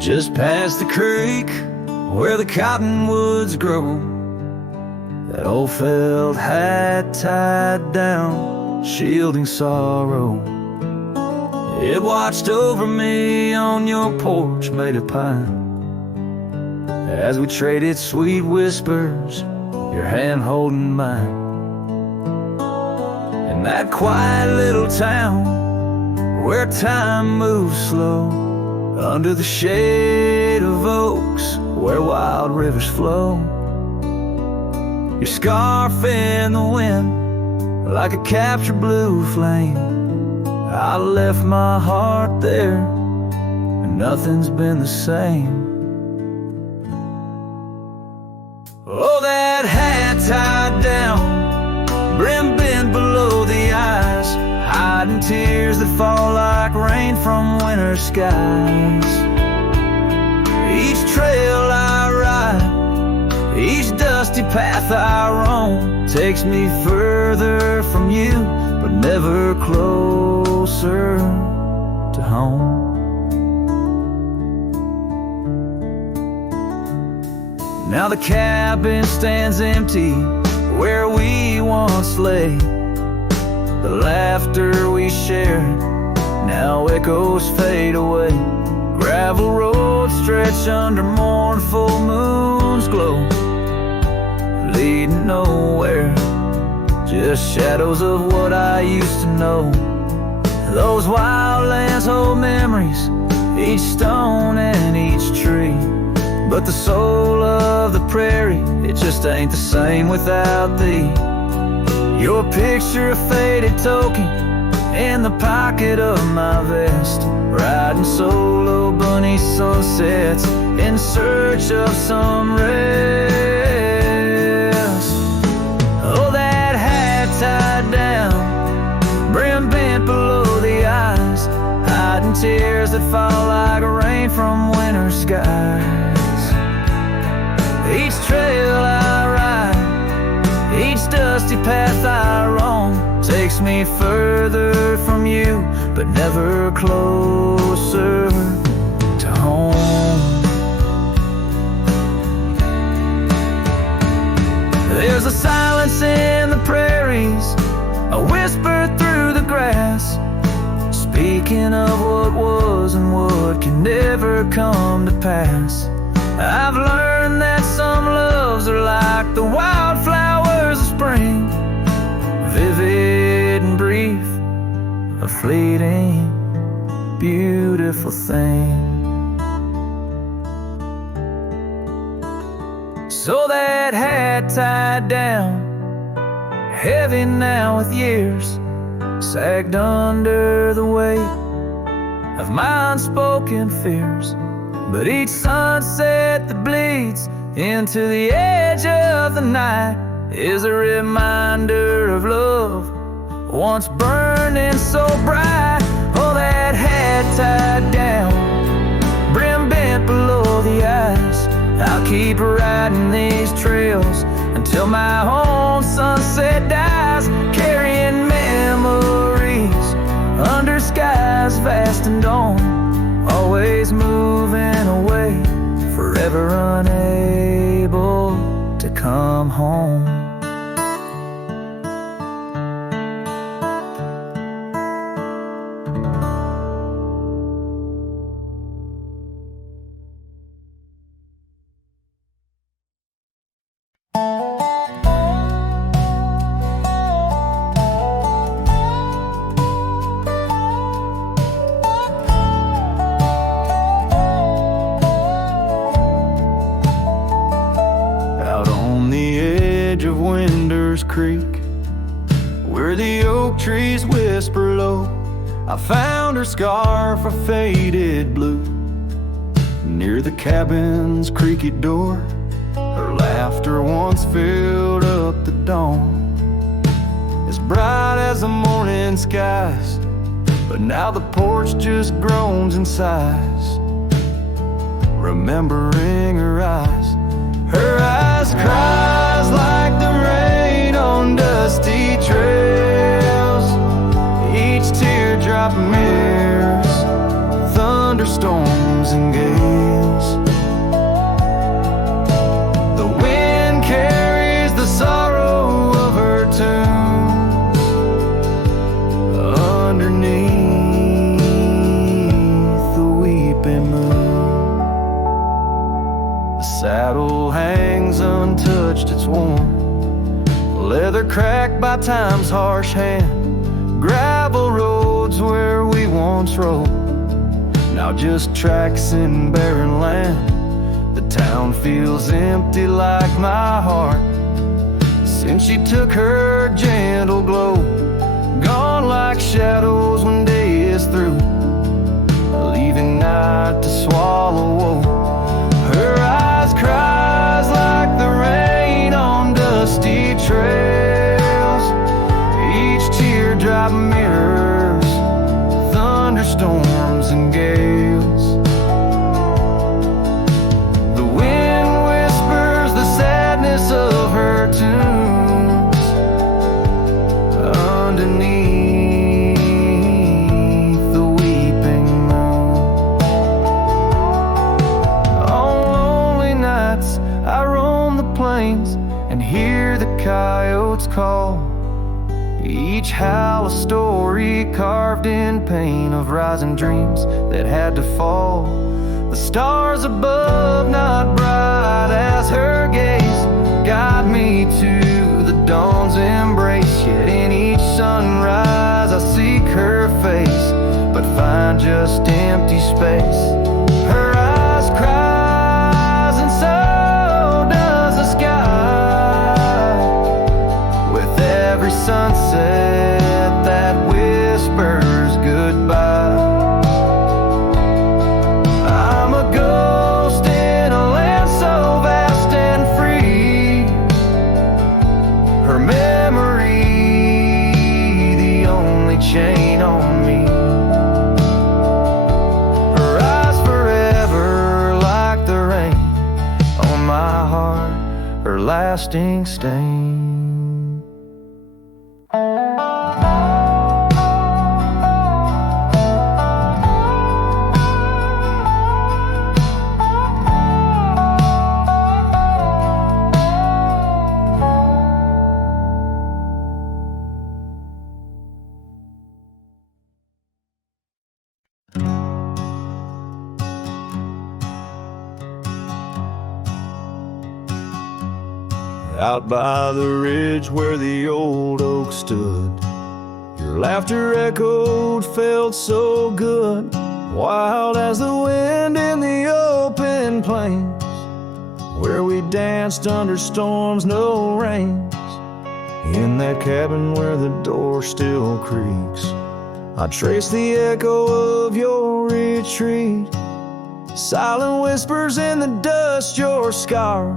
Just past the creek where the cottonwoods grow, that old felt hat tied down, shielding sorrow. It watched over me on your porch made of pine, as we traded sweet whispers, your hand holding mine. In that quiet little town where time moves slow, under the shade of oaks where wild rivers flow, your scarf in the wind like a captured blue flame. I left my heart there and nothing's been the same. Oh, that hat tied down, brim bent below the eyes, hiding tears that fall like rain from winter skies. Each trail I ride, each dusty path I roam, takes me further from you, but never closer to home. Now the cabin stands empty where we once lay. The laughter we shared now echoes fade away. Gravel roads stretch under mournful moon's glow, leading nowhere, just shadows of what I used to know. Those wild lands hold memories, each stone and each tree, but the soul of the prairie, it just ain't the same without thee. Your picture, a faded token in the pocket of my vest, riding solo bunny sunsets in search of some rest. Oh, that hat tied down, brim bent below the eyes, hiding tears that fall like rain from winter skies. Each trail I ride, each dusty path I roam, takes me further from you, but never closer to home. There's a silence in the prairies, a whisper through the grass, speaking of what was and what can never come to pass. I've learned that some loves are like the wildflowers of spring, vivid and brief, a fleeting, beautiful thing. So that hat tied down, heavy now with years, sagged under the weight of my unspoken fears. But each sunset that bleeds into the edge of the night is a reminder of love once burning so bright. Oh, that hat tied down, brim bent below the eyes, I'll keep riding these trails until my own sunset dies, carrying memories under skies vast and dawn, always moving away, forever unable to come home. Creek, where the oak trees whisper low, I found her scarf, a faded blue, near the cabin's creaky door. Her laughter once filled up the dawn, as bright as the morning skies, but now the porch just groans and sighs, remembering her eyes cries like the rain on dusty trails, each teardrop mirrors thunderstorms and gales. back by time's harsh hand. Gravel roads where we once rode, now just tracks in barren land. The town feels empty like my heart since she took her gentle glow. Gone like shadows when day is through, leaving night to swallow woe. Her eyes cries like the rain on dusty trails. Each teardrop mirrors thunderstorms and gales. The wind whispers the sadness of her tunes underneath the weeping moon. On lonely nights I roam the plains and hear the coyotes call. Each howl a story carved in pain of rising dreams that had to fall. The stars above, not bright as her gaze, guide me to the dawn's embrace. Yet in each sunrise I seek her face, but find just empty space. Her eyes cries and so does the sky, with every sunset that whispers goodbye. I'm a ghost in a land so vast and free, her memory the only chain on me. Her eyes forever like the rain on my heart, her lasting stain. Out by the ridge where the old oak stood, your laughter echoed, felt so good. Wild as the wind in the open plains, where we danced under storms, no rains. In that cabin where the door still creaks, I trace the echo of your retreat. Silent whispers in the dust, your scarf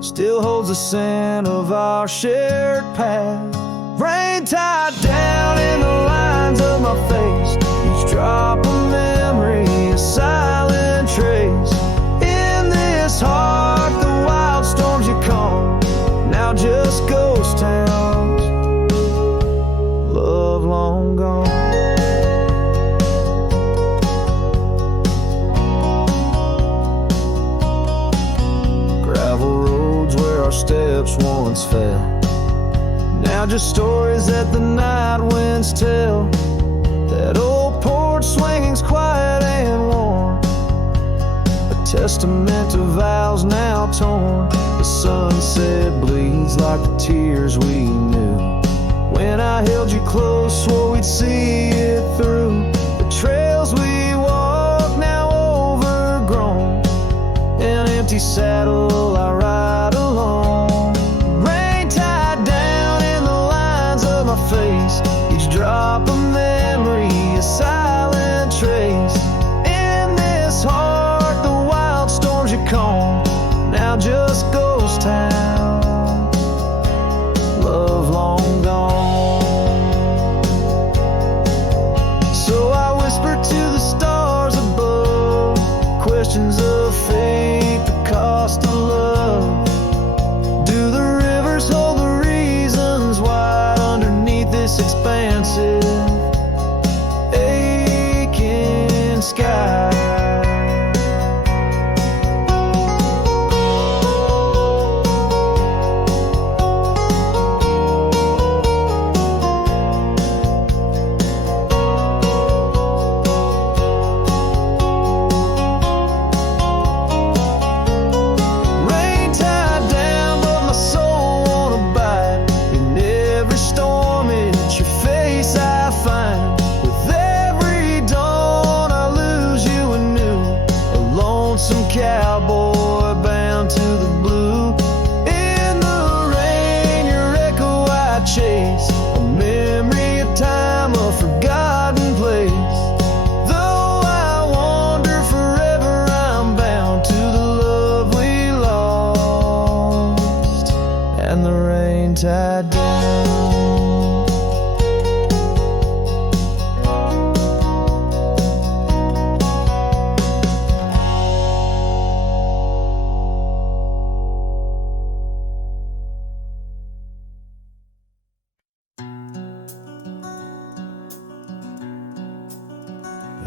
still holds the scent of our shared path. Rain tied down in the lines of my face, each drop of memory a silent trace. In this heart the wild storms you calm, now just ghost towns, love long gone. Gravel roads where our steps once fell, now just stories that the night winds tell. That old porch swinging's quiet and warm, a testament to vows now torn. The sunset bleeds like the tears we knew. When I held you close, swore we'd see it through. The trails we walk now overgrown, an empty saddle I ride alone. Rain tied down in the lines of my face, each drop of memory a silent trace. In this heart the wild storms you calm, now just ghost town, love long gone. So I whisper to the stars above, questions of fate, the cost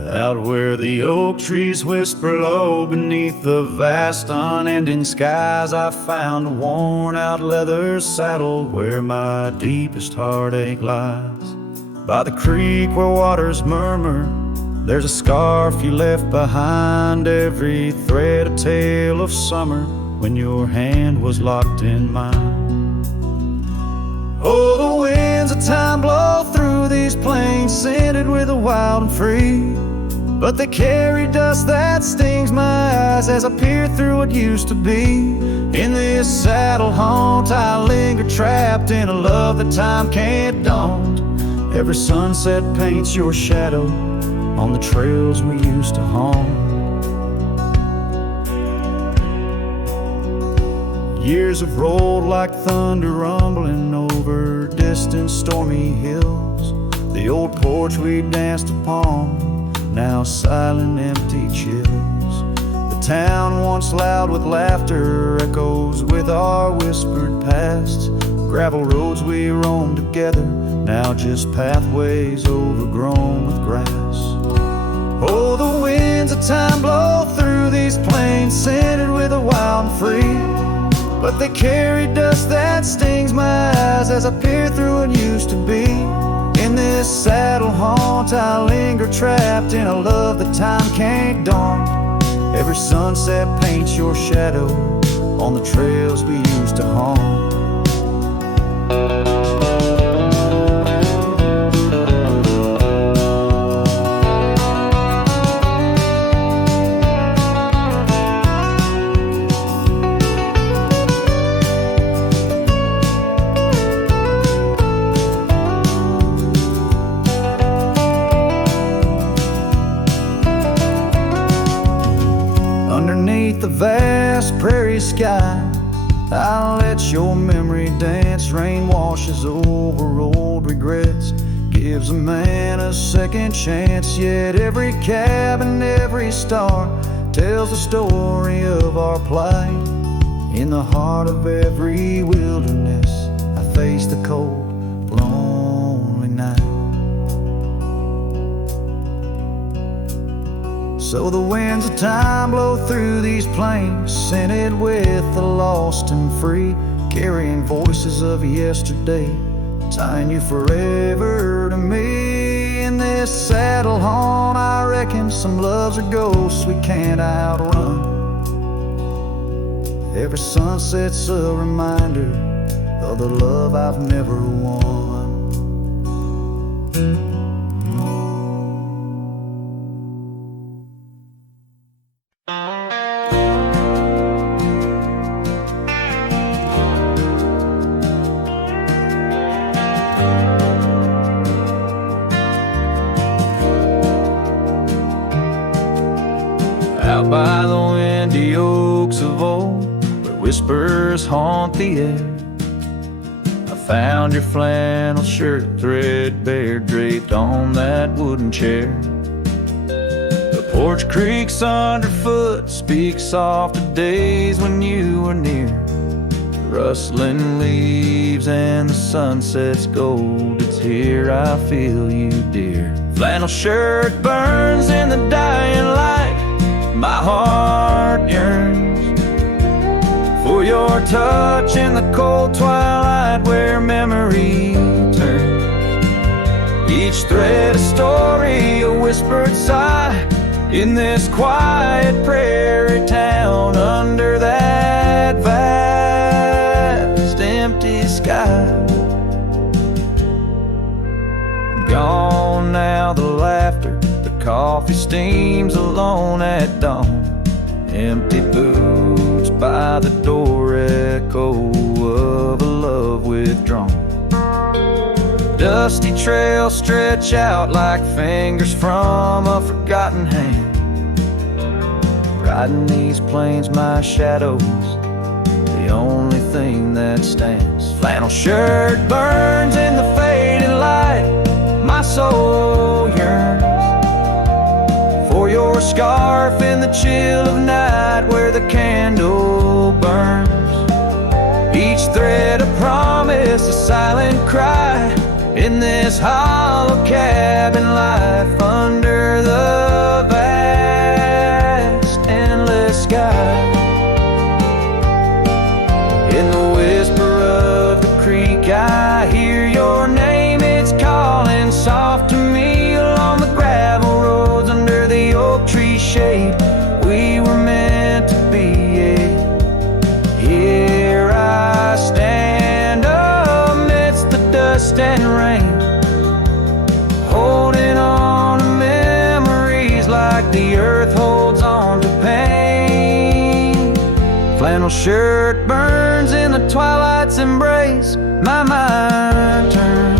Out where the oak trees whisper low beneath the vast unending skies, I found a worn-out leather saddle where my deepest heartache lies. By the creek where waters murmur, there's a scarf you left behind. Every thread a tale of summer when your hand was locked in mine. Oh, the winds of time blow through these plains, scented with the wild and free, but they carry dust that stings my eyes as I peer through what used to be. In this saddle haunt I linger, trapped in a love that time can't daunt. Every sunset paints your shadow on the trails we used to haunt. Years have rolled like thunder rumbling over distant stormy hills. The old porch we danced upon, now silent, empty chills. The town once loud with laughter echoes with our whispered past. Gravel roads we roamed together, now just pathways overgrown with grass. Oh, the winds of time blow through these plains, scented with the wild and free, but they carry dust that stings my eyes as I peer through what used to be. In this saddle haunt I linger, trapped in a love that time can't daunt. Every sunset paints your shadow on the trails we used to haunt. Underneath the vast prairie sky, I'll let your memory dance. Rain washes over old regrets, gives a man a second chance. Yet every cabin, every star tells the story of our plight. In the heart of every wilderness, I face the cold, lonely night. So the winds of time blow through these plains, scented with the lost and free, carrying voices of yesterday, tying you forever to me. In this saddle haunt I reckon some loves are ghosts we can't outrun. Every sunset's a reminder of the love I've never won. Out by the windy oaks of old, where whispers haunt the air, I found your flannel shirt threadbare draped on that wooden chair. The porch creaks underfoot, speaks soft of days when you were near. The rustling leaves and the sunset's gold, it's here I feel you, dear. Flannel shirt burns in the dying light, my heart yearns for your touch in the cold twilight where memory turns. Each thread a story, a whispered sigh, in this quiet prairie town under that vast empty sky. Gone now the laughter, coffee steams alone at dawn. Empty boots by the door, echo of a love withdrawn. Dusty trails stretch out like fingers from a forgotten hand. Riding these plains, my shadow's the only thing that stands. Flannel shirt burns in the fading light, my soul yearns for your scarf in the chill of night where the candle burns. Each thread a promise, a silent cry, in this hollow cabin life under the shirt burns in the twilight's embrace. My mind turns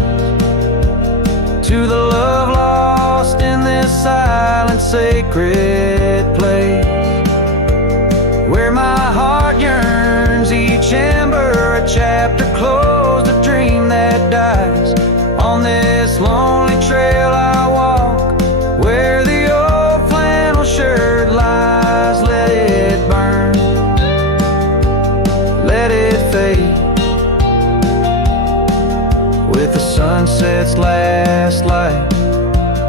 to the love lost in this silent, sacred place, where my heart yearns, each ember a chapter closed, a dream that dies. On this lonely trail I walk, where the old flannel shirt lies. Let it burn, let it fade, with the sunset's last light,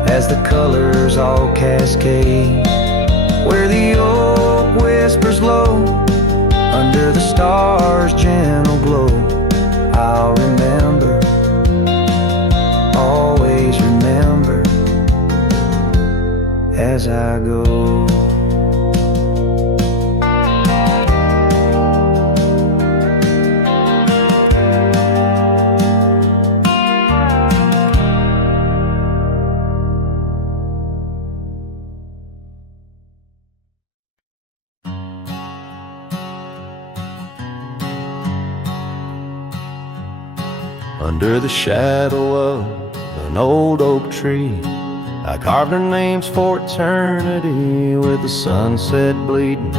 as the colors all cascade, where the oak whispers low under the stars' gentle glow. I'll remember, always remember, as I go. Under the shadow of an old oak tree, I carved our names for eternity, with the sunset bleeding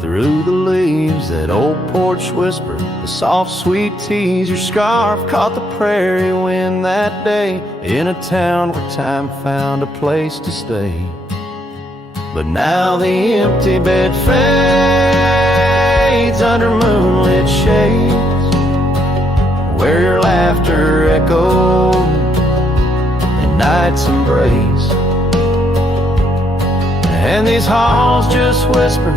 through the leaves. That old porch whisper, the soft sweet tease. Your scarf caught the prairie wind that day, in a town where time found a place to stay. But now the empty bed fades under moonlit shades, where your laughter echoed in night's embrace. And these halls just whisper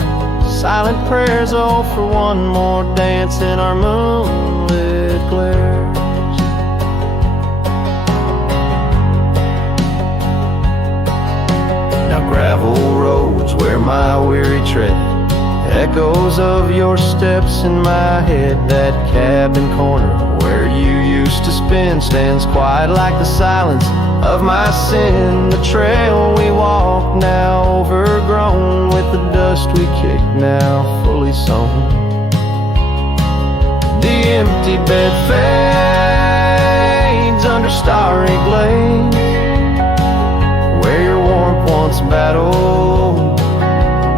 silent prayers, oh, for one more dance in our moonlit glares. Now gravel roads where my weary tread, echoes of your steps in my head. That cabin corner where you used to spend stands quiet like the silence of my sin. The trail we walk now overgrown, with the dust we kick now fully sown. The empty bed fades under starry glades, where your warmth once battled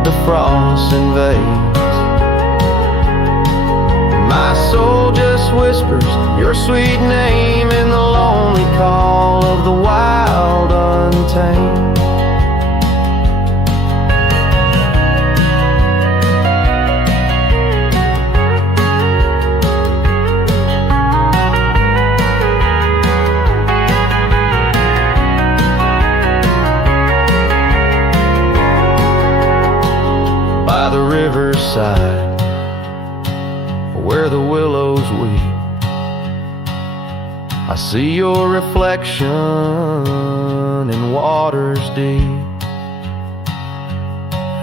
the frost invades. My soul just whispers your sweet name in the lonely call of the wild untamed. By the riverside, where the willows weep, I see your reflection in waters deep.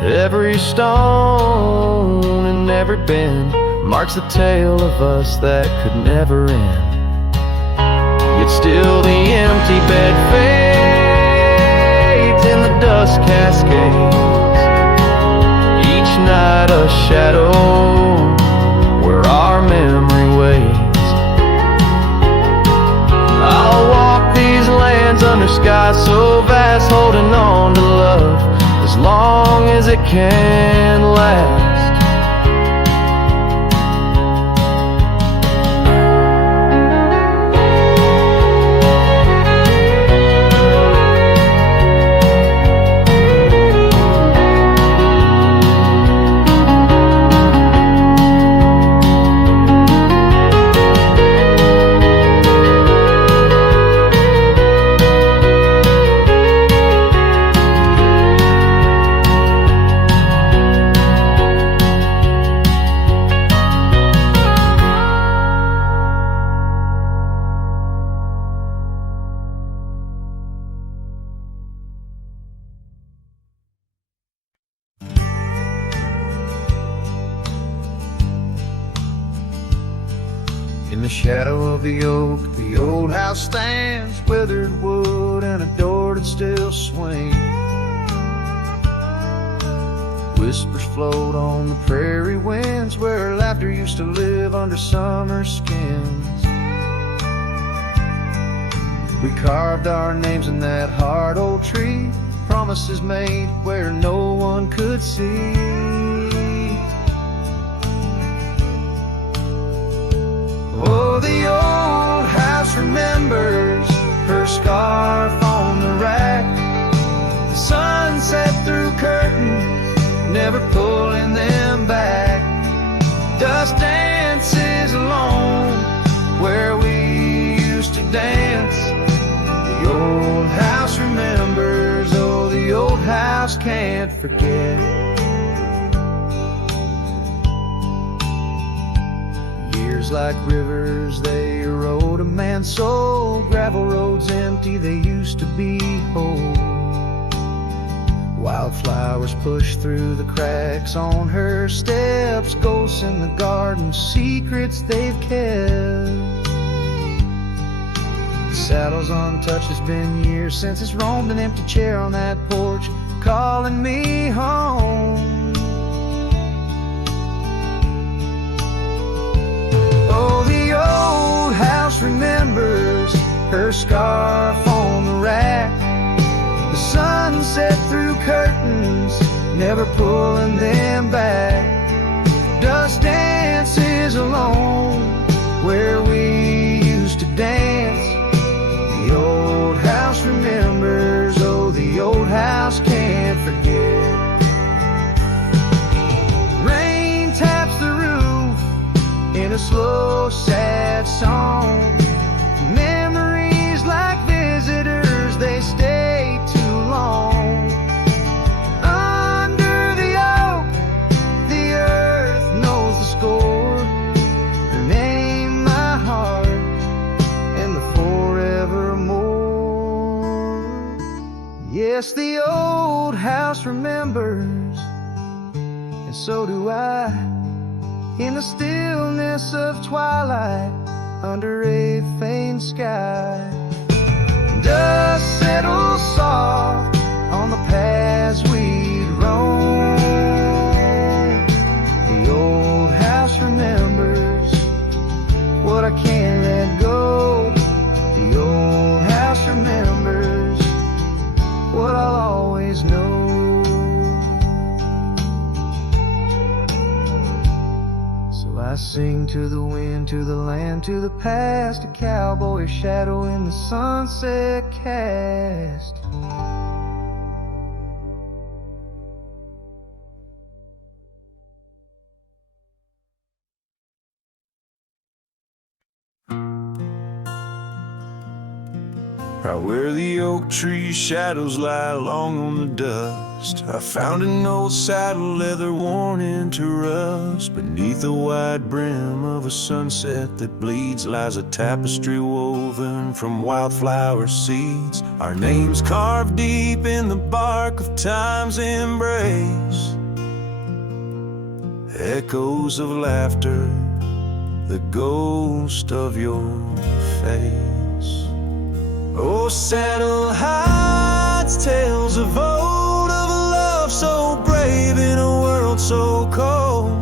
Every stone and every bend marks the tale of us that could never end. Yet still the empty bed fades in the dust cascades, each night a shadow where our memory waits. I'll walk these lands under skies so vast, holding on to love as long as it can last. In the shadow of the oak, the old house stands, withered wood and a door that still swings. whispers float on the prairie winds, where laughter used to live under summer skins. We carved our names in that hard old tree, promises made where no one could see. Oh, the old house remembers her scarf on the rack, the sunset through curtains, never pulling them back. Dust dances alone where we used to dance. The old house remembers, oh, the old house can't forget. Years like rivers, they erode a man's soul. Gravel roads empty, they used to be whole. Wildflowers push through the cracks on her steps, ghosts in the garden, secrets they've kept. The saddle's untouched, it's been years since it's roamed, an empty chair on that porch calling me home. Oh, the old house remembers her scarf on the rack, the sunset through curtains, never pulling them back. Dust dances alone where we used to dance. The old house remembers, oh, the old house can't forget. Rain taps the roof in a slow, sad song. Memories like visitors, they stay too long. Under the oak, the earth knows the score. Her name, my heart, and the forevermore. Yes, the old house remembers, and so do I. In the stillness of twilight, under a faint sky, dust settles soft on the paths we'd roam. The old house remembers what I can't let go. The old house remembers what I'll always know. I sing to the wind, to the land, to the past, a cowboy shadow in the sunset cast. Right where the oak tree shadows lie long on the dust, I found an old saddle, leather worn into rust. Beneath the wide brim of a sunset that bleeds lies a tapestry woven from wildflower seeds. Our names carved deep in the bark of time's embrace. Echoes of laughter, the ghost of your face. Oh, saddle hides tales of old, of a love so brave in a world so cold,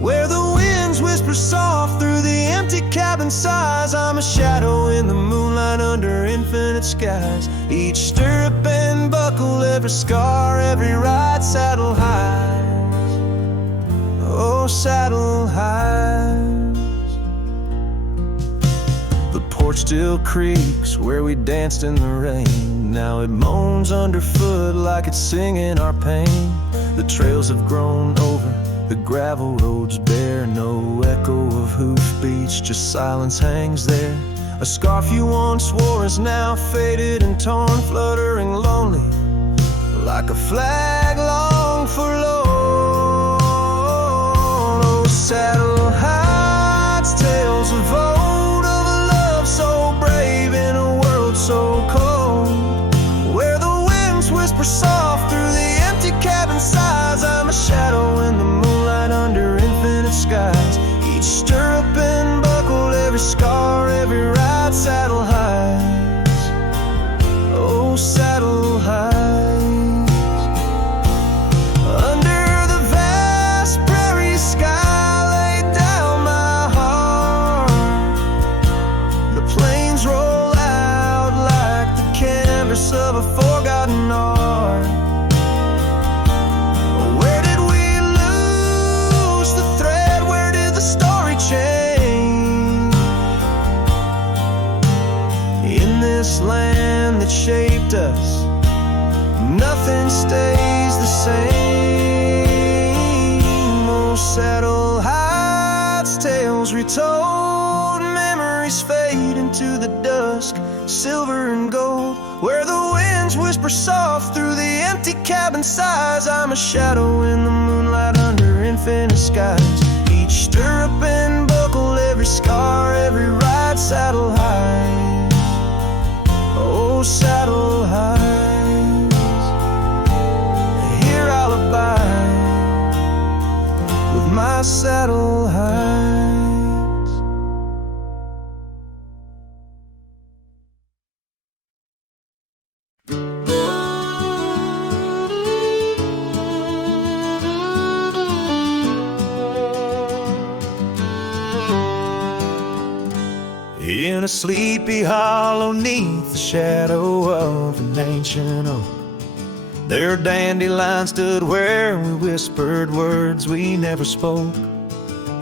where the winds whisper soft through the empty cabin sighs. I'm a shadow in the moonlight under infinite skies. Each stirrup and buckle, every scar, every ride, saddle hides. Oh, saddle hides. The porch still creaks where we danced in the rain. Now it moans underfoot like it's singing our pain. The trails have grown over, the gravel roads bare. No echo of hoofbeats, just silence hangs there. A scarf you once wore is now faded and torn, fluttering lonely like a flag long forlorn. Oh, saddle hides tales of old, of a love so brave in a world so cold, where the winds whisper soft through the empty cabin sighs. I'm a shadow in the moonlight under infinite skies. Each stirrup and buckle, every scar, every ride, saddle hides. Oh, saddle hides. Under the Nothing stays the same. Old saddle hides, tales retold, memories fade into the dusk, silver and gold, where the winds whisper soft through the empty cabin sighs. I'm a shadow in the moonlight under infinite skies. Each stirrup and buckle, every scar, every ride, saddle high. Oh, saddle high. Here I'll abide with my saddle high. In a sleepy hollow neath the shadow of an ancient oak, their dandelion stood where we whispered words we never spoke.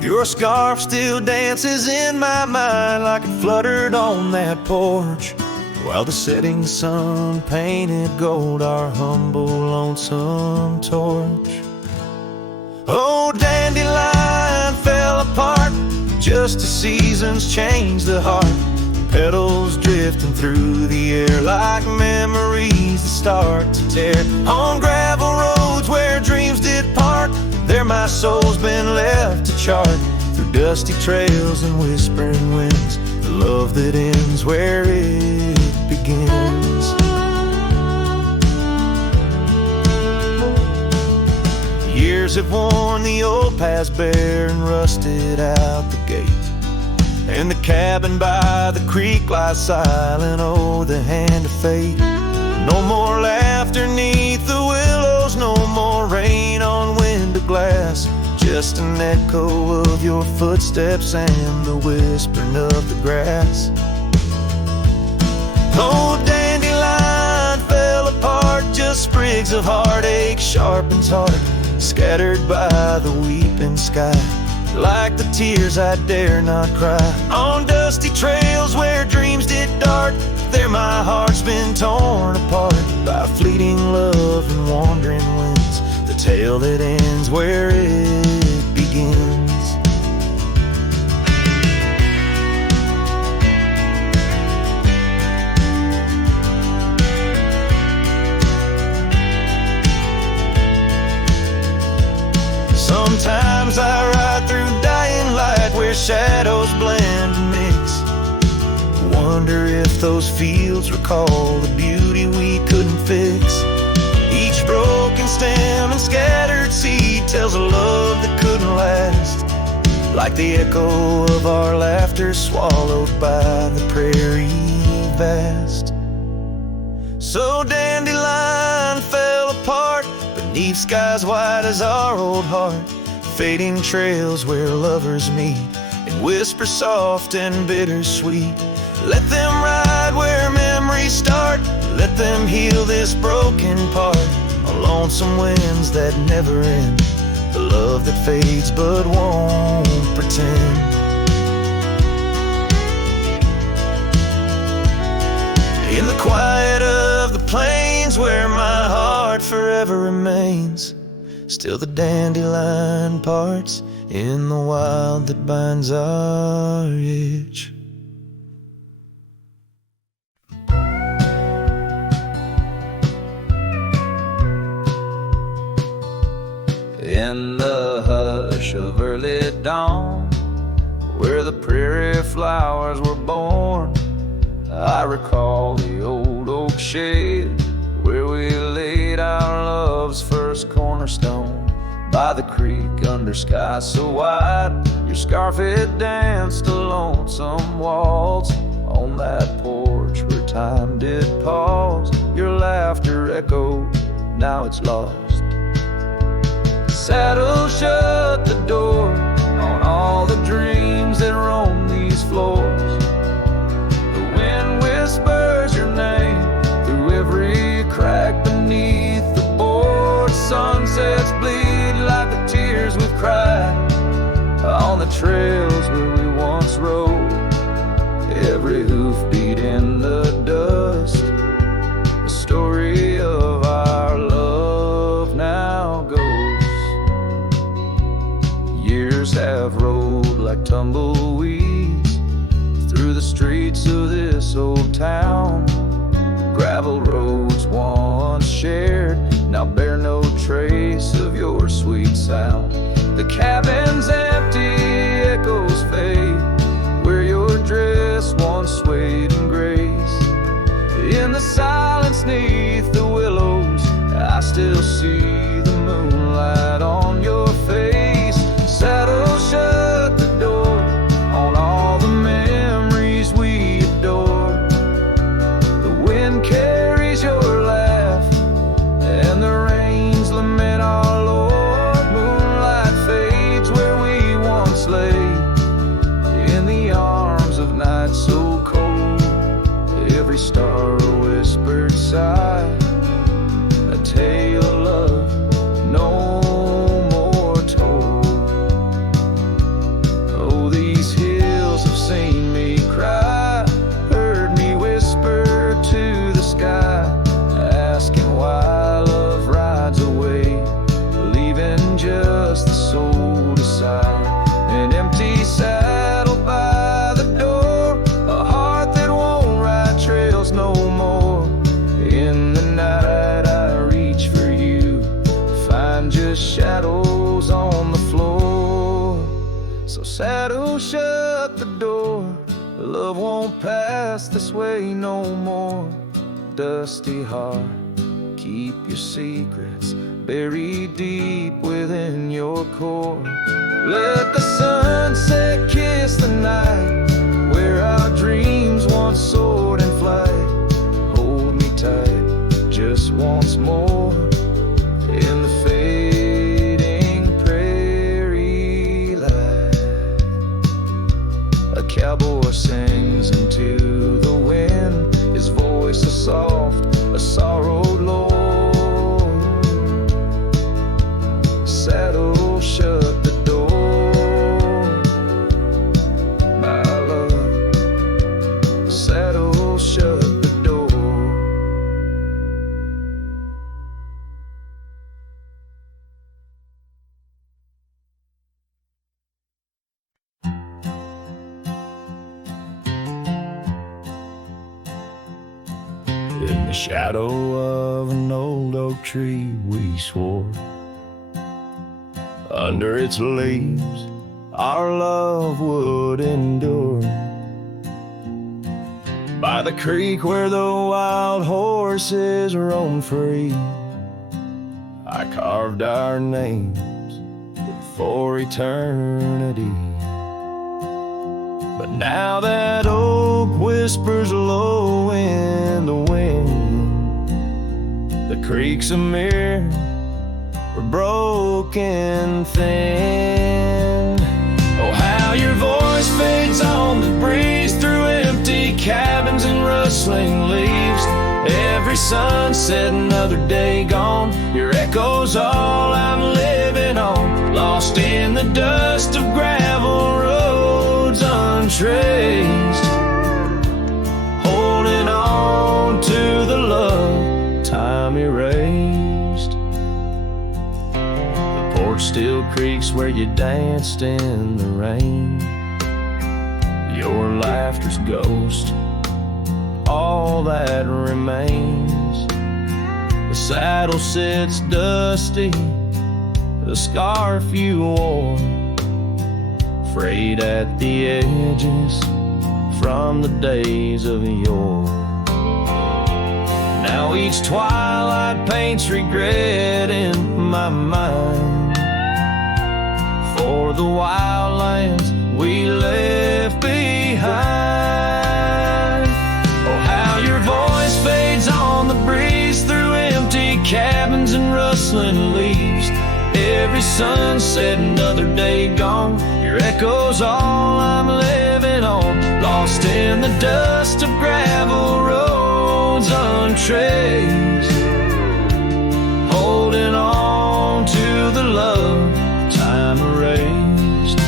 Your scarf still dances in my mind like it fluttered on that porch, while the setting sun painted gold our humble lonesome torch. Oh, dandelion fell apart just as seasons change the heart, petals drifting through the air like memories that start to tear. On gravel roads where dreams did part, there my soul's been left to chart, through dusty trails and whispering winds, the love that ends where it begins. Years have worn the old paths bare and rusted out the gate, and the cabin by the creek lies silent, oh, the hand of fate. No more laughter neath the willows, no more rain on window glass, just an echo of your footsteps and the whispering of the grass. Oh, dandelion fell apart, just sprigs of heartache sharpens heart, scattered by the weeping sky, like the tears I dare not cry. On dusty trails where dreams did dart, there my heart's been torn apart by fleeting love and wandering winds, the tale that ends where it begins. Sometimes I ride through dying light where shadows blend and mix, wonder if those fields recall the beauty we couldn't fix. Each broken stem and scattered seed tells a love that couldn't last, like the echo of our laughter swallowed by the prairie vast. So dandelion fell apart beneath skies white as our old heart, fading trails where lovers meet and whisper soft and bittersweet. Let them ride where memories start, let them heal this broken part, on lonesome winds that never end, the love that fades but won't pretend. In the quiet of the plains where my heart forever remains, still the dandelion parts in the wild that binds our itch. In the hush of early dawn, where the prairie flowers were born, I recall the old oak shade where we laid our love's first cornerstone. By the creek under sky so wide, your scarf it danced a lonesome waltz on that porch where time did pause. Your laughter echoed, now it's lost. Saddle shut the door on all the dreams that roam these floors. The wind whispers your name through every crack beneath the board. Sunsets bleed like the tears we've cried on the trails where we once rode. Every hoofbeat in the dust, the story of our town. Gravel roads once shared now bear no trace of your sweet sound. The cabin's empty, echoes fade where your dress once swayed in grace. In the silence neath the willows, I still see the moonlight on your face. Saddle shut the door on all the memories we adore. The wind carries your laugh and the rains lament our Lord. Moonlight fades where we once lay in the arms of night so cold. Every star a whispered sigh, a tale of love no more told. Oh, these hills have seen me cry, heard me whisper to the sky, asking why love rides away, leaving just the soul to sigh. An empty saddle by the door, a heart that won't ride trails no more. In the night I reach for you, find just shadows on the floor. So saddle shut the door, love won't pass this way no more. Dusty heart, keep your secrets buried deep within your core. Let the sunset kiss the night where our dreams once soared in flight. Hold me tight just once more in the fading prairie light. A cowboy sings into the wind, his voice is soft, a sorrowed lord. Saddle shut the door, my love. Saddle shut the door. In the shadow of an old oak tree we swore, under its leaves our love would endure. By the creek where the wild horses roam free, I carved our names for eternity. But now that oak whispers low in the wind, the creek's a mirror, we're broken thin. Oh, how your voice fades on the breeze through empty cabins and rustling leaves. Every sunset, another day gone, your echo's all I'm living on. Lost in the dust of gravel roads untraced, holding on to the love time erased. The porch still creaks where you danced in the rain. Your laughter's ghost, all that remains. The saddle sits dusty, the scarf you wore, frayed at the edges from the days of yore. Now each twilight paints regret in my mind for the wild lands we left behind. Oh, how your voice fades on the breeze through empty cabins and rustling leaves. Every sunset, another day gone, your echo's all I'm living on. Lost in the dust of gravel roads untraced, holding on to the love time erased.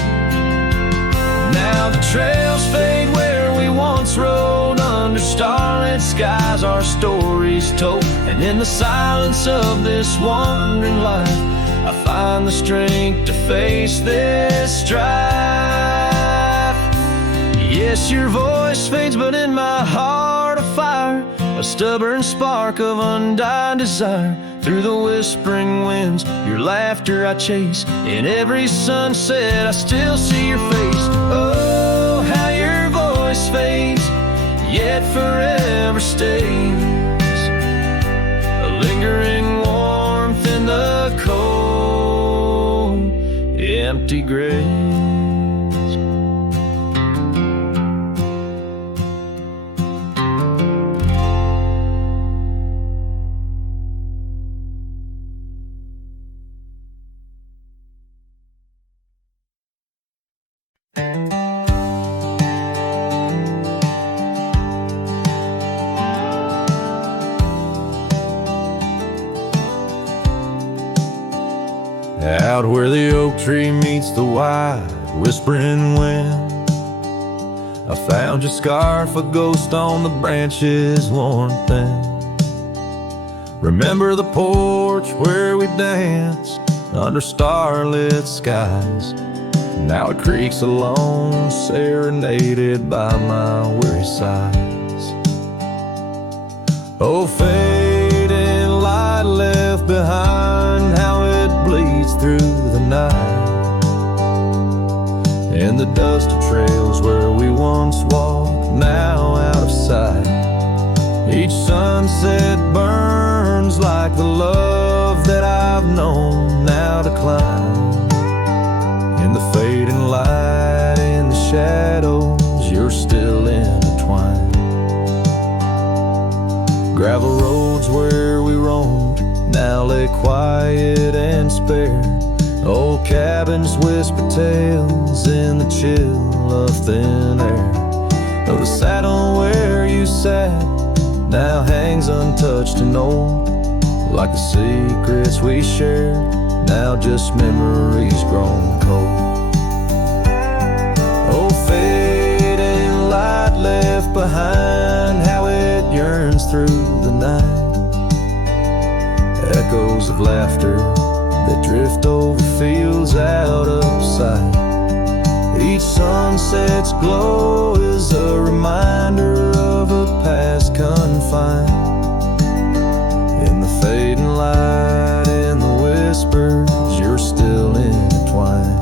Now the trails fade where we once rode, under starlit skies our stories told. And in the silence of this wandering life, I find the strength to face this strife. Yes, your voice fades, but in my heart I fire, a stubborn spark of undying desire. Through the whispering winds, your laughter I chase. In every sunset, I still see your face. Oh, how your voice fades, yet forever stays. A lingering warmth in the cold, empty grave. Out where the oak tree meets the wide, whispering wind, I found your scarf, a ghost on the branches worn thin. Remember the porch where we danced under starlit skies? Now it creaks alone, serenaded by my weary sighs. Oh, fading light left behind, how it bleeds through the night. And the dusty trails where we once walked, now out of sight. Each sunset burns like the love that I've known now decline. In the fading light, in the shadows, you're still intertwined. Gravel roads where we roamed now lay quiet and spare. Old cabins whisper tales in the chill of thin air. Though the saddle where you sat now hangs untouched and old, like the secrets we shared, now just memories grown cold. Oh, fading light left behind, how it yearns through the night. Echoes of laughter that drift over fields out of sight. Each sunset's glow is a reminder of a past confined. In the fading light, in the whispers, you're still intertwined.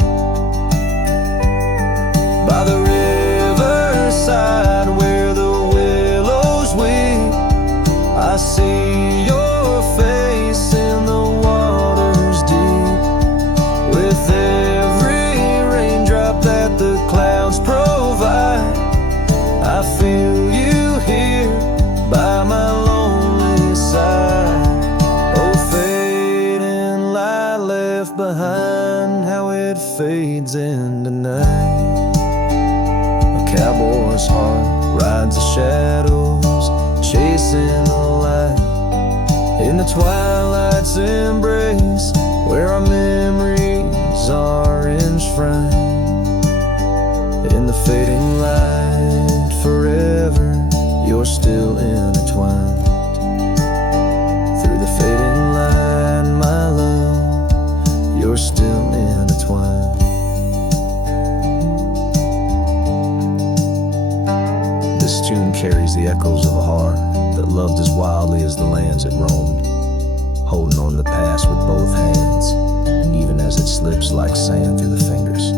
By the riverside where the willows weep, I see your face in the waters deep. With every raindrop that the clouds provide, I feel you here by my lonely side. Oh, fading light left behind, how it fades into night. A cowboy's heart rides the shadows, chasing the light. In the twilight's embrace, where our memories are enshrined. In the fading light, forever, you're still intertwined. Through the fading light, my love, you're still intertwined. This tune carries the echoes of a heart that loved as wildly as the lands it roamed, holding on to the past with both hands, even as it slips like sand through the fingers.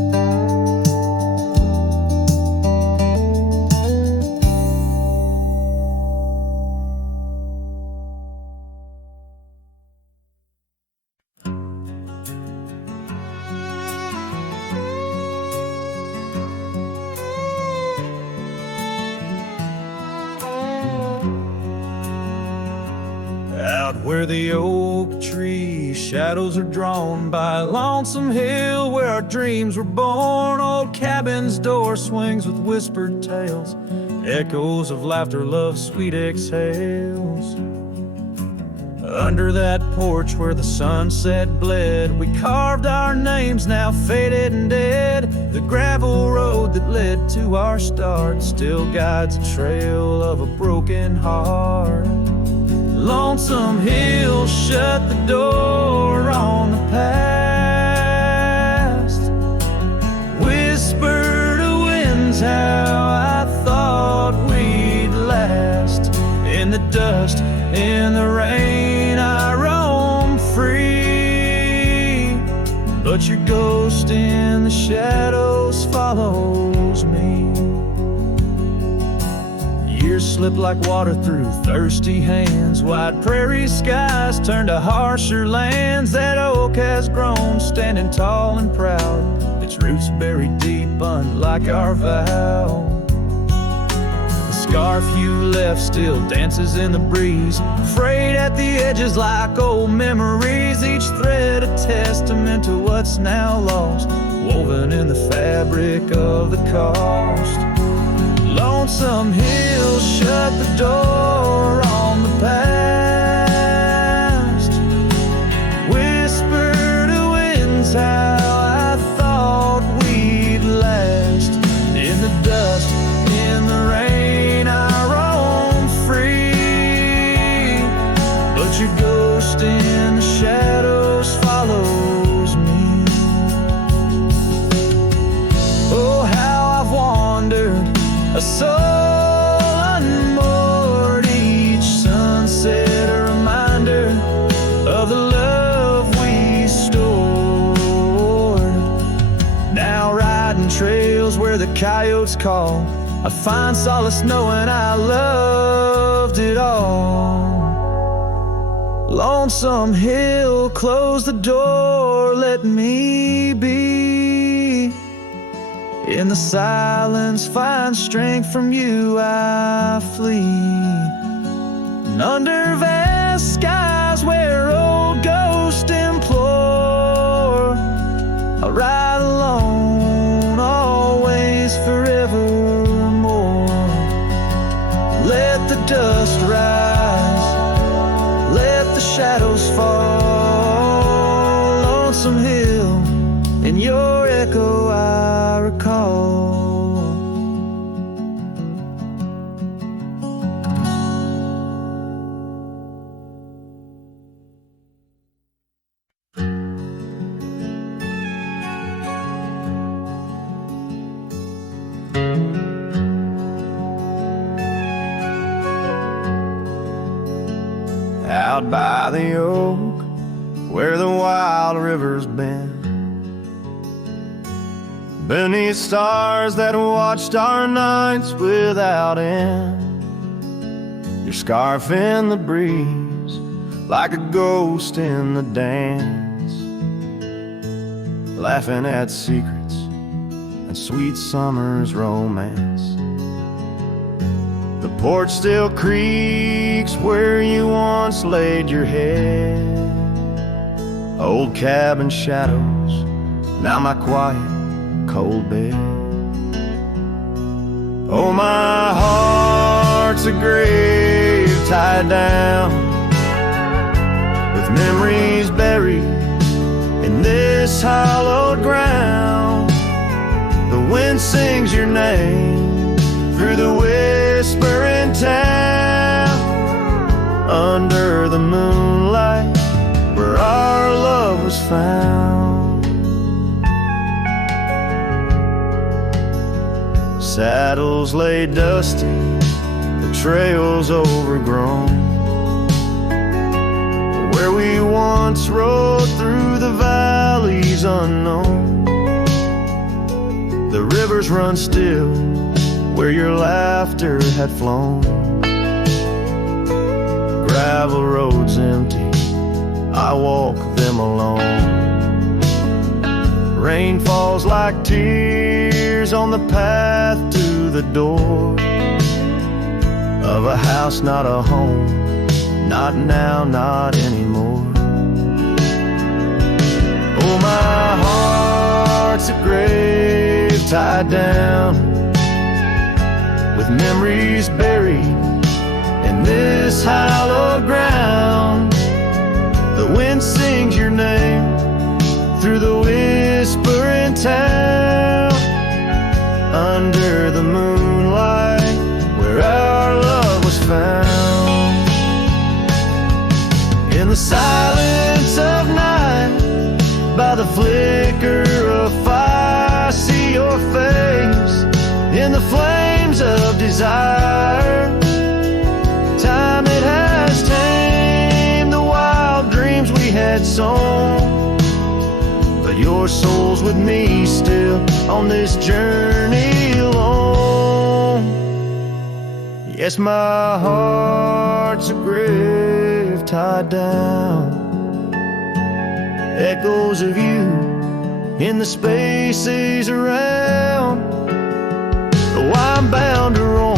Out where the oak tree shadows are drawn by a lonesome hill where our dreams were born, old cabin's door swings with whispered tales, echoes of laughter, love's sweet exhales. Under that porch where the sunset bled, we carved our names, now faded and dead. The gravel road that led to our start still guides a trail of a broken heart. Lonesome hills shut the door on the past. Whisper to winds how I thought we'd last. but your ghost in the shadows follows me. Years slip like water through thirsty hands. Wide prairie skies turn to harsher lands. That oak has grown, standing tall and proud, its roots buried deep, unlike our vow. The scarf you left still dances in the breeze, frayed at the edges like old memories. Each thread a testament to what's now lost, woven in the fabric of the cost. Lonesome hills shut the door on the past. Whisper to winds how I thought we'd last. In the dust, in the rain, I roam free, but your ghost in the shadows follows me. Oh, how I've wandered, a soul unmoored, each sunset a reminder of the love we stored. Now riding trails where the coyotes call, I find solace knowing I loved it all. Lonesome hill, close the door, let me be. In the silence, find strength from you, I flee. And under vast skies where old ghosts implore, I'll ride alone, always, forevermore. Let the dust rise, let the shadows fall. Lonesome hill, in your echo I recall. Out by the oak, where the wild river's been, beneath stars that watched our nights without end, your scarf in the breeze, like a ghost in the dance, laughing at secrets and sweet summer's romance. The porch still creaks where you once laid your head. Old cabin shadows, now my quiet cold bed. Oh, my heart's a grave tied down, with memories buried in this hallowed ground. The wind sings your name through the whispering town, under the moonlight where our love was found. Saddles lay dusty, the trails overgrown, where we once rode through the valleys unknown. The rivers run still where your laughter had flown. Gravel roads empty, I walk them alone. Rain falls like tears on the path to the door of a house, not a home, not now, not anymore. Oh, my heart's a grave tied down, with memories buried in this hallowed ground. The wind sings your name through the whispering town, under the moonlight where our love was found. In the silence of night, by the flicker of fire, I see your face in the flames of desire. Time it has tamed the wild dreams we had sown, but but your soul's with me still on this journey alone. Yes, my heart's a grave tied down, echoes of you in the spaces around. Oh, I'm bound to roam,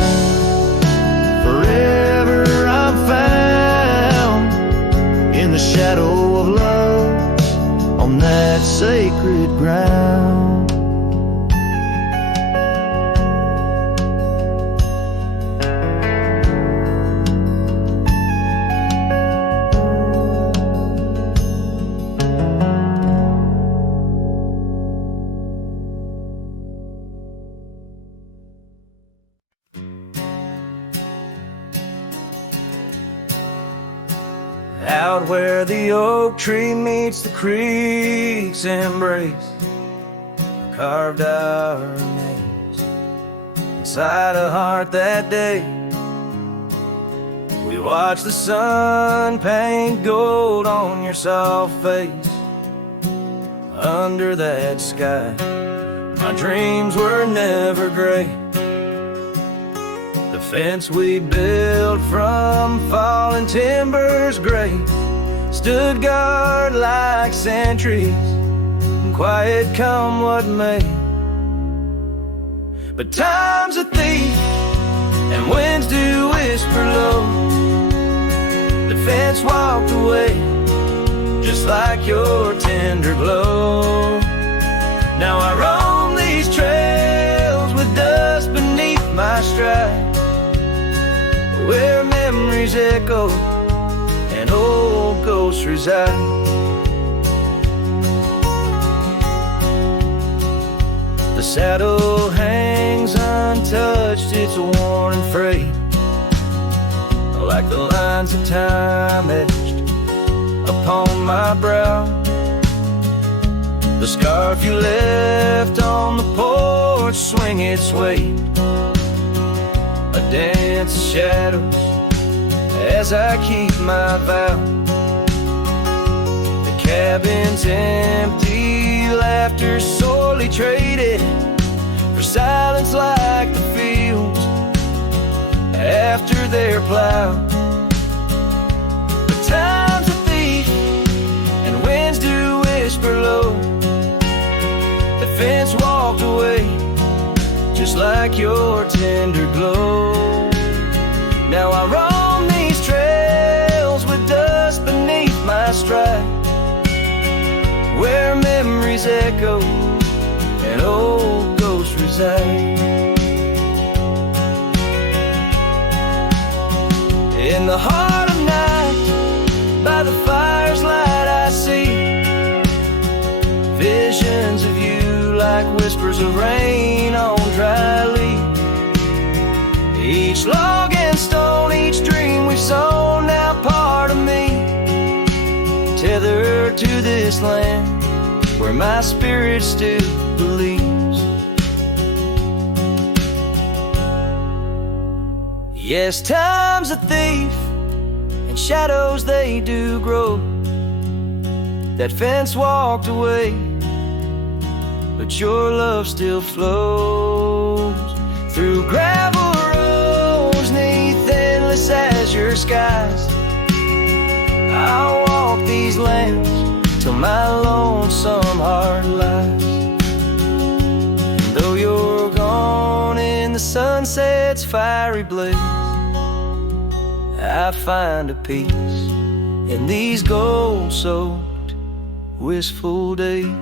forever I'm found in the shadow of love on that sacred ground. Out where the oak tree meets the creek's embrace, carved our names inside a heart that day. We watched the sun paint gold on your soft face. Under that sky, my dreams were never gray. The fence we built from fallen timbers gray stood guard like sentries, quiet come what may. But time's a thief and winds do whisper low. The fence walked away just like your tender glow. Now I roam these trails with dust beneath my stride, where memories echo and old ghosts reside. The saddle hangs untouched, it's worn and frayed, like the lines of time etched upon my brow. The scarf you left on the porch swing its weight, a dance of shadows as I keep my vow. The cabin's empty, laughter sorely traded for silence like the fields after their plow. But time's a thief and winds do whisper low. The fence walked away just like your tender glow. Now I roam these trails with dust beneath my stride, where memories echo and old ghosts reside. In the heart of night, by the fire's light I see visions of you like whispers of rain on dry leaves. Each log and stone, each dream we've sown, now part of me, tethered to this land where my spirit still believes. Yes, time's a thief and shadows they do grow. That fence walked away, but your love still flows through gravel roads neath endless azure skies. I'll walk these lands till my lonesome heart lies. And though you're gone in the sunset's fiery blaze, I find a peace in these gold-soaked, wistful days.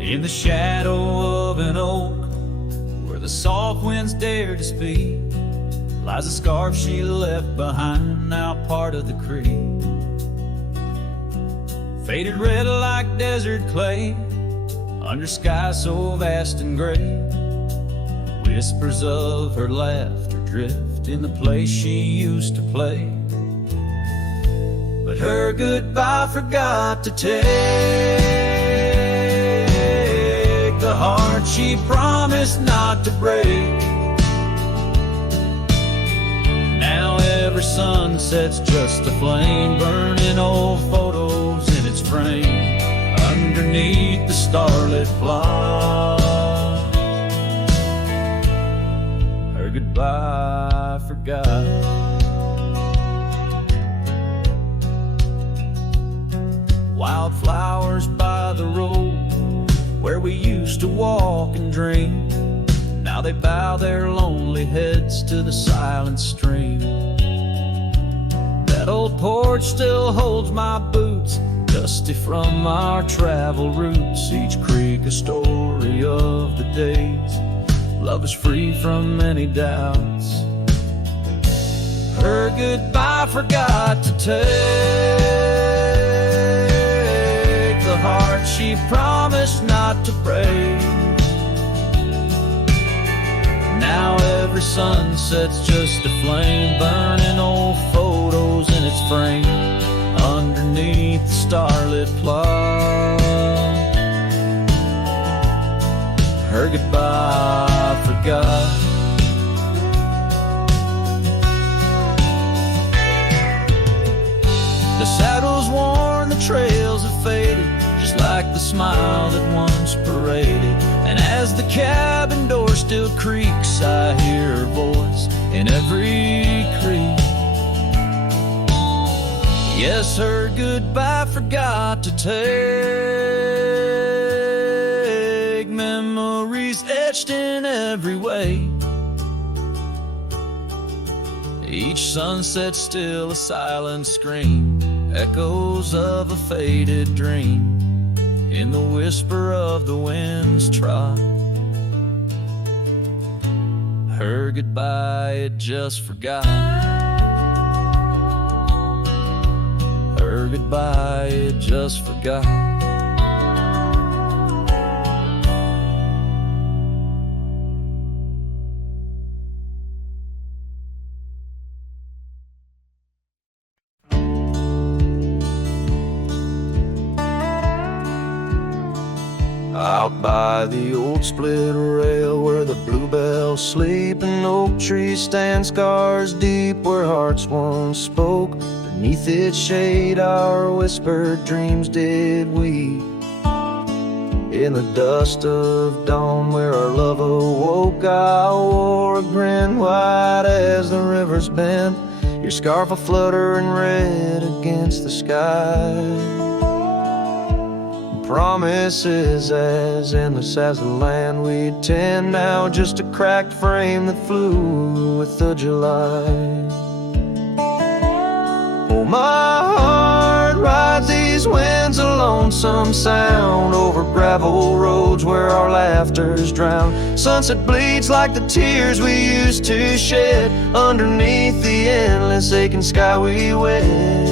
In the shadow of an oak, where the soft winds dare to speak, lies a scarf she left behind, now part of the creek. Faded red like desert clay, under sky so vast and gray. Whispers of her laughter drift in the place she used to play. but her goodbye forgot to take the heart she promised not to break. Now every sunset's just a flame, burning old photos in its frame underneath the starlit plot. Her goodbye forgot. Wildflowers by the road where we used to walk and dream, now they bow their lonely heads to the silent stream. That old porch still holds my boots, dusty from our travel routes. Each creek a story of the days love is free from any doubts. Her goodbye forgot to take the heart she promised not to break. Now every sunset's just a flame, burning old photos in its frame underneath the starlit plot. Her goodbye forgot. The saddle's worn, the trails have faded, just like the smile that once paraded. And as the cabin door still creaks, I hear her voice in every creak. Yes, her goodbye forgot to take memories etched in every way. Each sunset still a silent scream, echoes of a faded dream in the whisper of the wind's trot. Her goodbye it just forgot. Her goodbye it just forgot. Out by the old split rail where the bluebells sleep, and oak trees stand scars deep where hearts once spoke. Beneath its shade our whispered dreams did weep. In the dust of dawn where our love awoke, I wore a grin white as the river's bend, your scarf a-flutter and red against the sky. Promises as endless as the land we'd tend, now just a cracked frame that flew with the July. Oh, my heart rides these winds, a lonesome sound over gravel roads where our laughter's drowned. Sunset bleeds like the tears we used to shed underneath the endless aching sky we wed.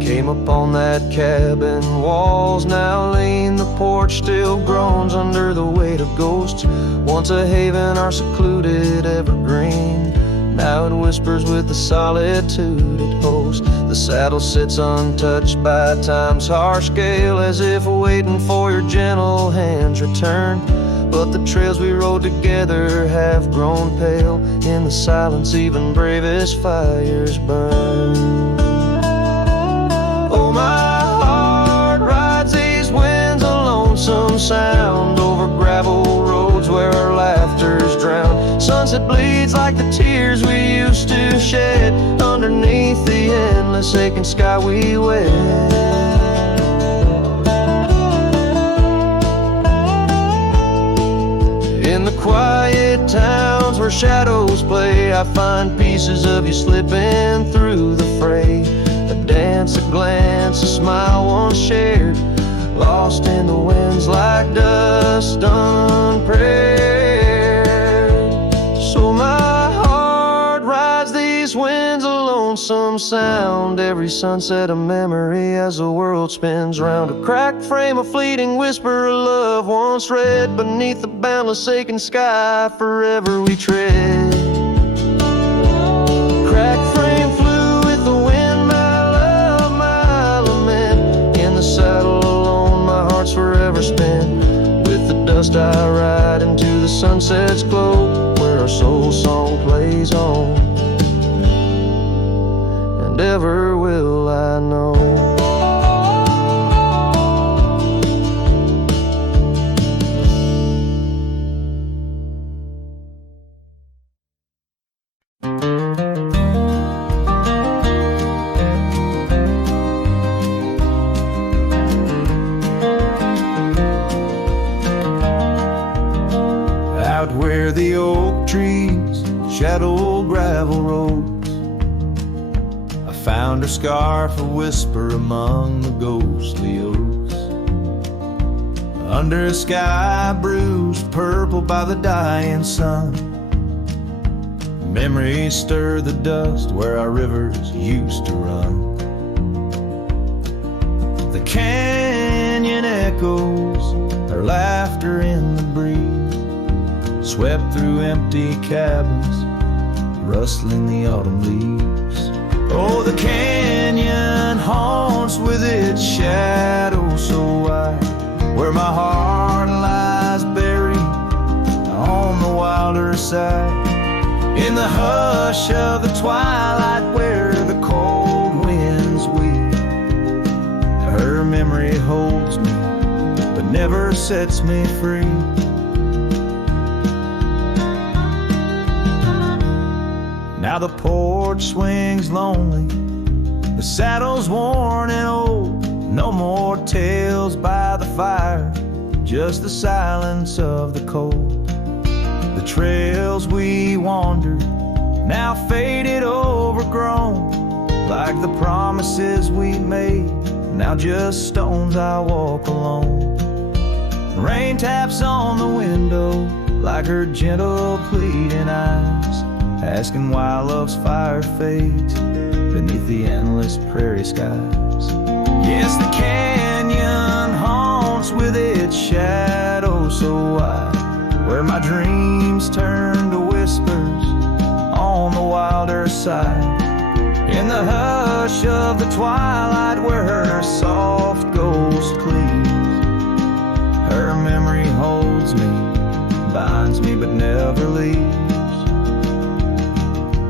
Came upon that cabin walls now lean, the porch still groans under the weight of ghosts. Once a haven, our secluded evergreen, now it whispers with the solitude it hosts. The saddle sits untouched by time's harsh scale, as if waiting for your gentle hand's return. But the trails we rode together have grown pale, in the silence even bravest fires burn. Oh, my heart rides these winds, a lonesome sound over gravel roads where our laughter's drowned. Sunset bleeds like the tears we used to shed underneath the endless aching sky we wed. In the quiet towns where shadows play, I find pieces of you slipping through the fray. A dance, a glance, a smile once shared, lost in the winds like dust unprepared. So my heart rides these winds, a lonesome sound, every sunset a memory as the world spins round. A cracked frame, a fleeting whisper of love once read beneath the boundless aching sky forever we tread. Cracked frame never will I know. Out where the oak trees shadow gravel roads, I found her scarf a whisper among the ghostly oaks. Under a sky bruised purple by the dying sun, memories stir the dust where our rivers used to run. The canyon echoes, their laughter in the breeze, swept through empty cabins, rustling the autumn leaves. Oh, the canyon haunts with its shadow so wide, where my heart lies buried on the wilder side. In the hush of the twilight where the cold winds weep, her memory holds me but never sets me free. Now the porch swings lonely, the saddle's worn and old. No more tales by the fire, just the silence of the cold. The trails we wandered, now faded, overgrown, like the promises we made, now just stones I walk alone. Rain taps on the window like her gentle pleading eyes, asking why love's fire fades beneath the endless prairie skies. Yes, the canyon haunts with its shadow so wide, where my dreams turn to whispers on the wilder side. In the hush of the twilight where her soft ghost cleaves, her memory holds me, binds me but never leaves.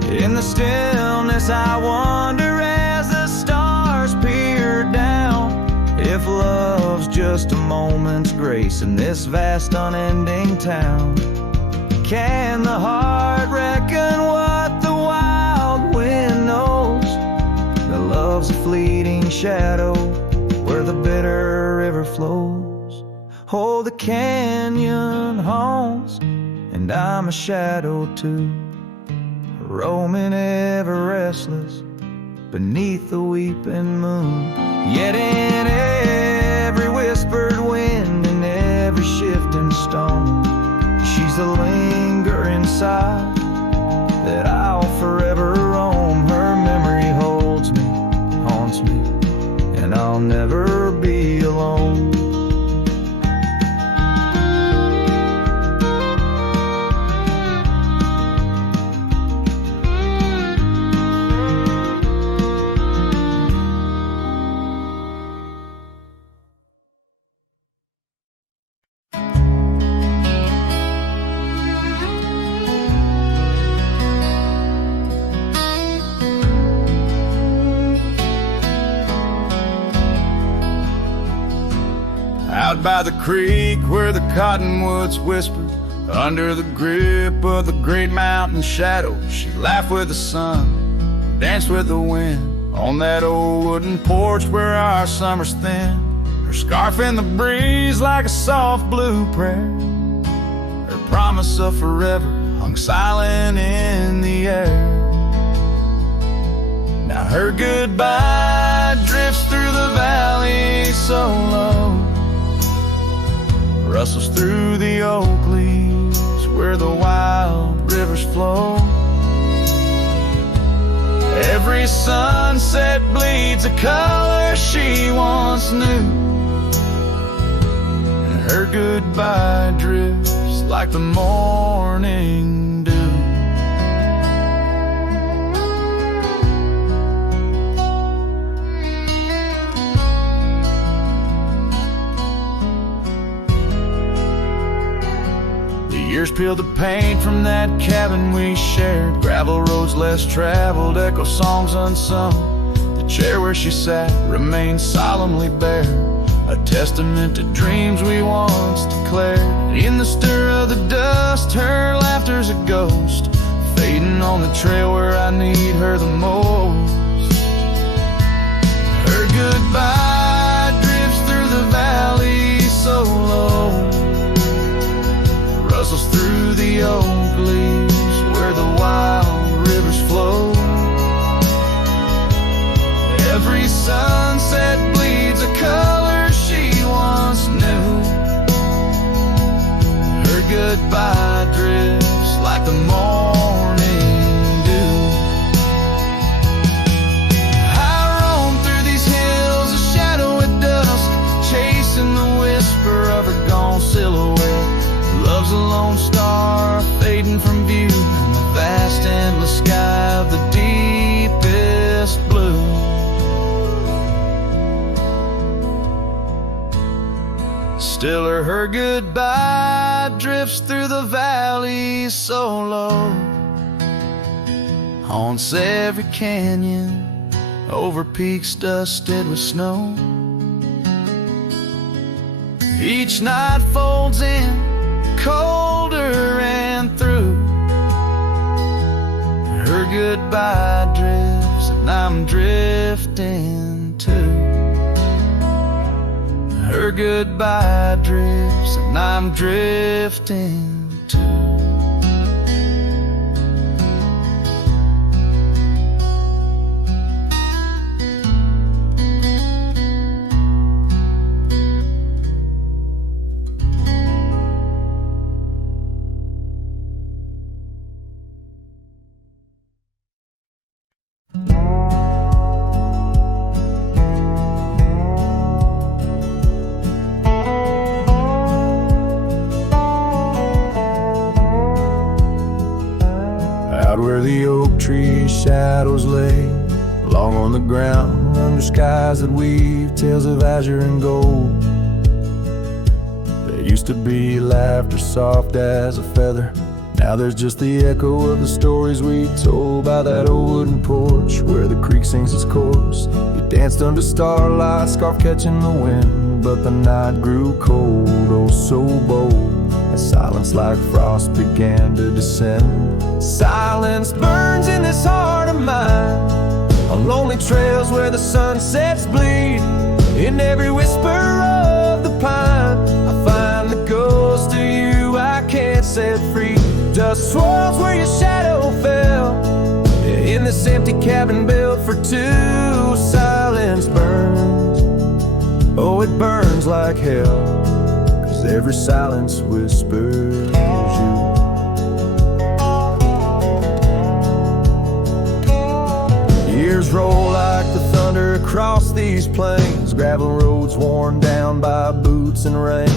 In the stillness I wonder as the stars peer down, if love's just a moment's grace in this vast unending town. Can the heart reckon what the wild wind knows? That love's a fleeting shadow where the bitter river flows. Oh, the canyon haunts, and I'm a shadow too, roaming ever restless beneath the weeping moon. Yet in every whispered wind and every shifting stone, she's the lingering sigh that I'll forever roam. Her memory holds me, haunts me, and I'll never be alone. Out by the creek where the cottonwoods whisper, under the grip of the great mountain shadow, she laughed with the sun, danced with the wind, on that old wooden porch where our summer's thin. Her scarf in the breeze like a soft blue prayer, her promise of forever hung silent in the air. Now her goodbye drifts through the valley so low, rustles through the oak leaves where the wild rivers flow. Every sunset bleeds a color she once knew, and her goodbye drifts like the morning dew. Years peeled the paint from that cabin we shared. Gravel roads less traveled, echo songs unsung. The chair where she sat remains solemnly bare, a testament to dreams we once declared. In the stir of the dust, her laughter's a ghost, fading on the trail where I need her the most. Her goodbye drifts through the valley so low, rustles through the oak leaves where the wild rivers flow. Every sunset bleeds a color she once knew. Her goodbye drifts like the morning dew. I roam through these hills, a shadow at dusk, chasing the whisper of her gone silhouette. Love's a lone star fading from view in the vast endless sky of the deepest blue. Still her goodbye drifts through the valley so low, haunts every canyon, over peaks dusted with snow. Each night folds in colder and through. Her goodbye drifts and I'm drifting too. Her goodbye drifts and I'm drifting too. Where the oak tree shadows lay, long on the ground, under skies that weave tales of azure and gold. There used to be laughter soft as a feather, now there's just the echo of the stories we told by that old wooden porch where the creek sings its chorus. You danced under starlight, scarf catching the wind, but the night grew cold, oh so bold, as silence like frost began to descend. Silence burns in this heart of mine, on lonely trails where the sunsets bleed. In every whisper of the pine, I find the ghost of you I can't set free. Dust swirls where your shadow fell, in this empty cabin built for two. Silence burns, oh it burns like hell, 'cause every silence whispers you. Years roll like the thunder across these plains, gravel roads worn down by boots and rain.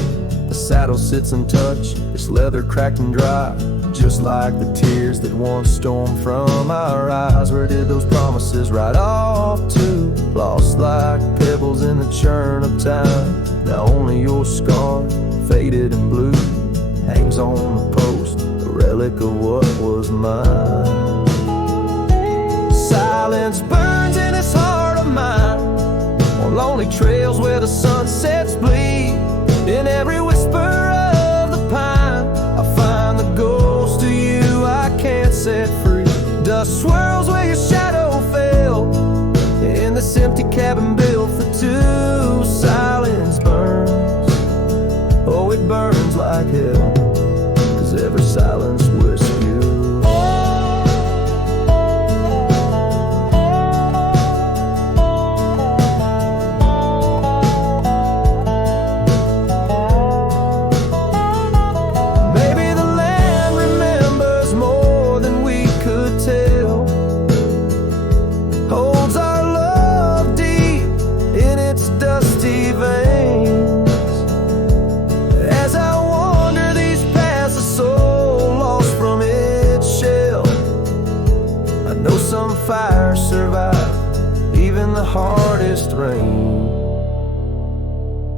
The saddle sits untouched, its leather cracked and dry, just like the tears that once stormed from our eyes. Where did those promises ride off to? Lost like pebbles in the churn of time. Now only your scar, faded and blue, hangs on the post, a relic of what was mine. Silence burns in this heart of mine, on lonely trails where the sunsets bleed. In every whisper of the pine, I find the ghost of you I can't set free. Dust swirls where your shadow fell, in this empty cabin built for two. Silence burns, oh it burns like hell, 'cause every silence whispers you. Fire survive even the hardest rain.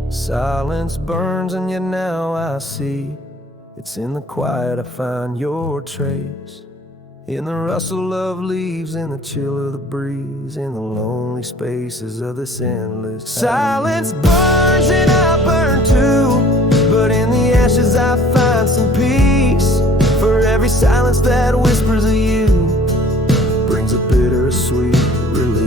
Silence burns and yet now I see It's in the quiet I find your trace, in the rustle of leaves, in the chill of the breeze, in the lonely spaces of this endless silence burns and I burn too, but in the ashes I find some peace. For every silence that whispers of you brings a bittersweet relief.